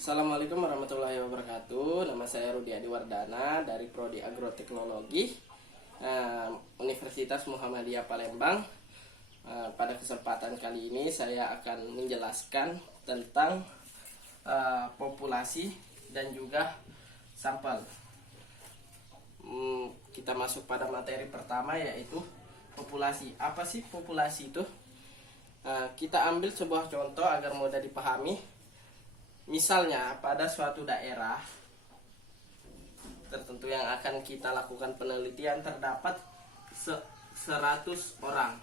Assalamualaikum warahmatullahi wabarakatuh. Nama saya Rudi Adiwardana dari Prodi Agroteknologi Universitas Muhammadiyah Palembang. Pada kesempatan kali ini saya akan menjelaskan tentang populasi dan juga sampel. Kita masuk pada materi pertama, yaitu populasi. Apa sih populasi itu? Kita ambil sebuah contoh agar mudah dipahami. Misalnya pada suatu daerah tertentu yang akan kita lakukan penelitian terdapat 100 orang.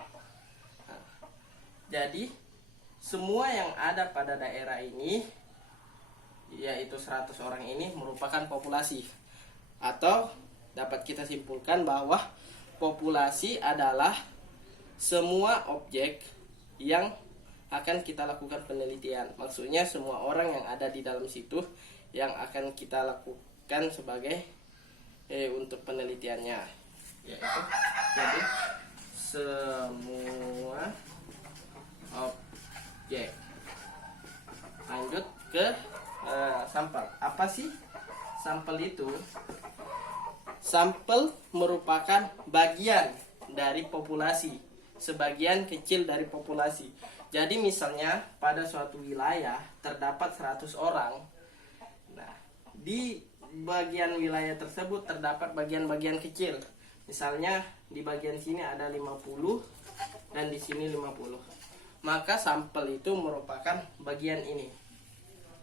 Jadi semua yang ada pada daerah ini, yaitu 100 orang ini, merupakan populasi. Atau dapat kita simpulkan bahwa populasi adalah semua objek yang akan kita lakukan penelitian. Maksudnya semua orang yang ada di dalam situ yang akan kita lakukan sebagai untuk penelitiannya, yaitu jadi semua objek. Lanjut ke sampel. Apa sih sampel itu? Sampel merupakan bagian dari populasi, sebagian kecil dari populasi. Jadi misalnya pada suatu wilayah terdapat 100 orang. Nah, di bagian wilayah tersebut terdapat bagian-bagian kecil. Misalnya di bagian sini ada 50 dan di sini 50. Maka sampel itu merupakan bagian ini,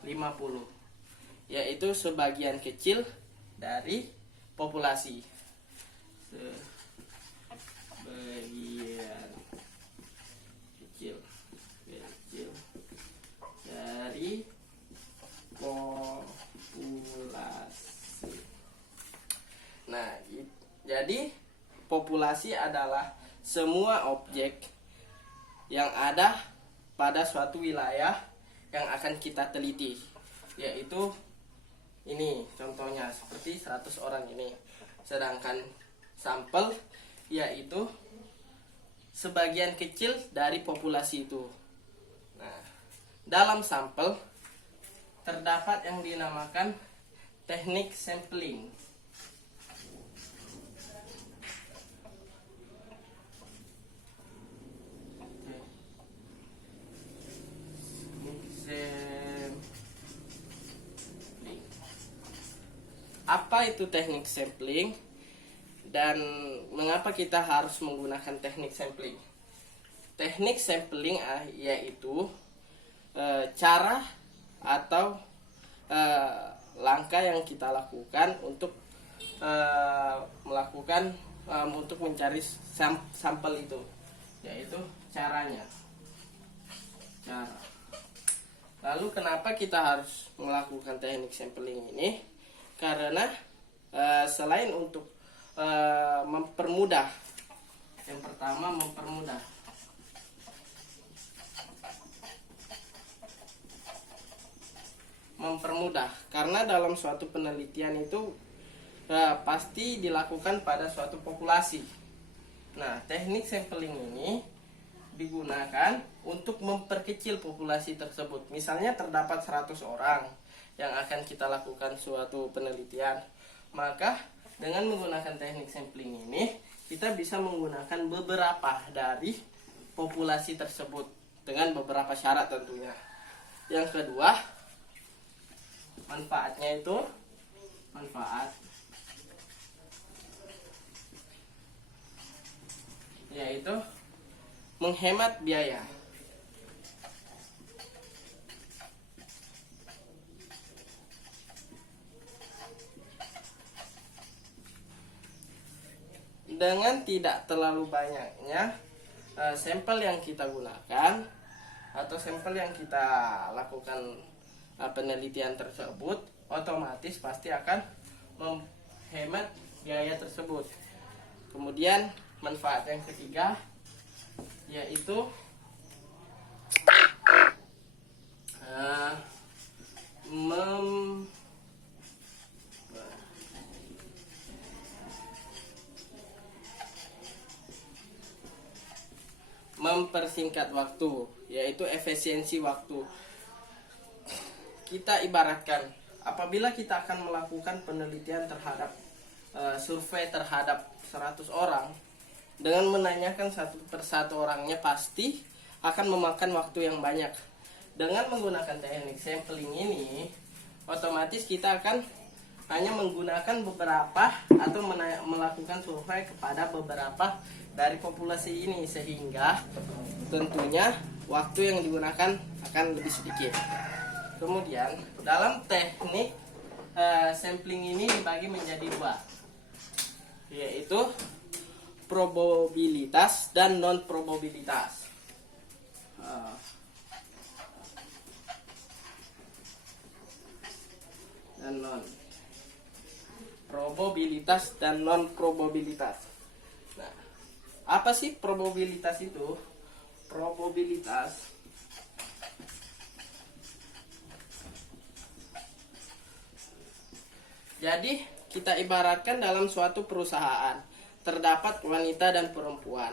50. Yaitu sebagian kecil dari populasi. Sebagian kecil dari populasi. Nah, jadi populasi adalah semua objek yang ada pada suatu wilayah yang akan kita teliti. Yaitu ini contohnya seperti 100 orang ini. Sedangkan sampel yaitu sebagian kecil dari populasi itu. Nah, dalam sampel terdapat yang dinamakan teknik sampling. Apa itu teknik sampling dan mengapa kita harus menggunakan teknik sampling? Teknik sampling yaitu cara atau langkah yang kita lakukan untuk untuk mencari sampel itu, yaitu caranya. Lalu kenapa kita harus melakukan teknik sampling ini? Karena selain untuk mempermudah, yang pertama mempermudah karena dalam suatu penelitian itu pasti dilakukan pada suatu populasi. Nah, teknik sampling ini digunakan untuk memperkecil populasi tersebut. Misalnya terdapat 100 orang yang akan kita lakukan suatu penelitian, maka dengan menggunakan teknik sampling ini kita bisa menggunakan beberapa dari populasi tersebut dengan beberapa syarat tentunya. Yang kedua, manfaatnya itu yaitu menghemat biaya. Dengan tidak terlalu banyaknya sampel yang kita gunakan atau sampel yang kita lakukan penelitian tersebut, otomatis pasti akan menghemat biaya tersebut. Kemudian manfaat yang ketiga yaitu mempersingkat waktu, yaitu efisiensi waktu. kita ibaratkan apabila kita akan melakukan penelitian terhadap survei terhadap 100 orang, dengan menanyakan satu persatu orangnya pasti akan memakan waktu yang banyak. Dengan menggunakan teknik sampling ini, otomatis kita akan hanya menggunakan beberapa atau melakukan survei kepada beberapa dari populasi ini, sehingga tentunya waktu yang digunakan akan lebih sedikit. Kemudian dalam teknik sampling ini dibagi menjadi dua, yaitu probabilitas dan non probabilitas. Dan non probabilitas dan non probabilitas. Nah, apa sih probabilitas itu? Probabilitas jadi kita ibaratkan dalam suatu perusahaan terdapat wanita dan perempuan.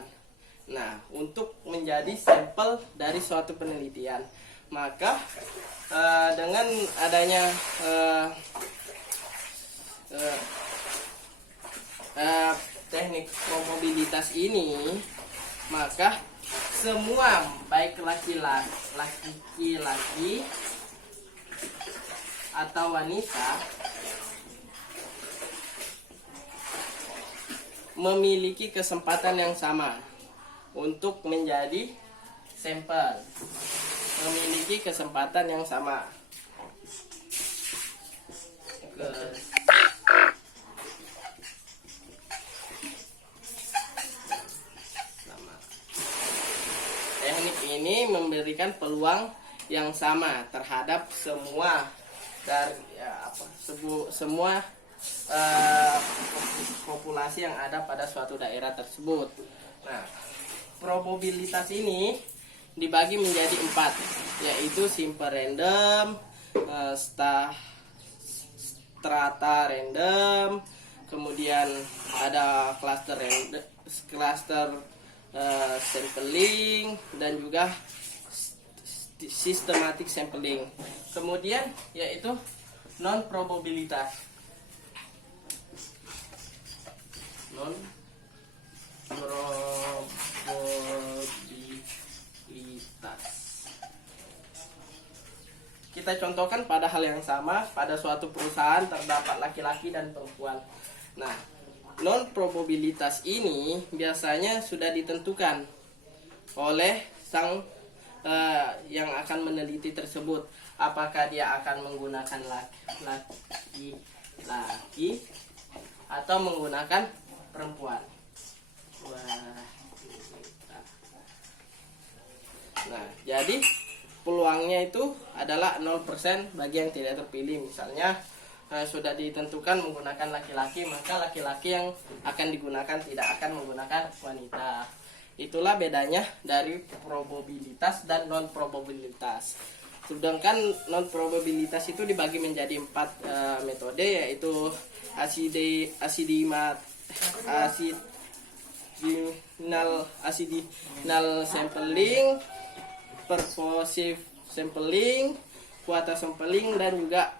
Nah, untuk menjadi sampel dari suatu penelitian, maka dengan adanya teknik probabilitas ini, maka semua baik laki-laki atau wanita memiliki kesempatan yang sama untuk menjadi sampel, memiliki kesempatan yang sama. Teknik ini memberikan peluang yang sama terhadap semua semua populasi yang ada pada suatu daerah tersebut. Nah, probabilitas ini dibagi menjadi 4, yaitu simple random, strata random, kemudian ada cluster sampling, dan juga systematic sampling. Kemudian yaitu non probabilitas. Non probabilitas. Kita contohkan pada hal yang sama, pada suatu perusahaan terdapat laki-laki dan perempuan. Nah, non probabilitas ini biasanya sudah ditentukan oleh sang yang akan meneliti tersebut, apakah dia akan menggunakan laki-laki atau menggunakan perempuan. Nah, jadi peluangnya itu adalah 0% bagi yang tidak terpilih. Misalnya sudah ditentukan menggunakan laki-laki, maka laki-laki yang akan digunakan tidak akan menggunakan wanita. Itulah bedanya dari probabilitas dan non probabilitas. Sedangkan non probabilitas itu dibagi menjadi 4 metode, yaitu acidinal sampling, pervasive sampling, kuota sampling, dan juga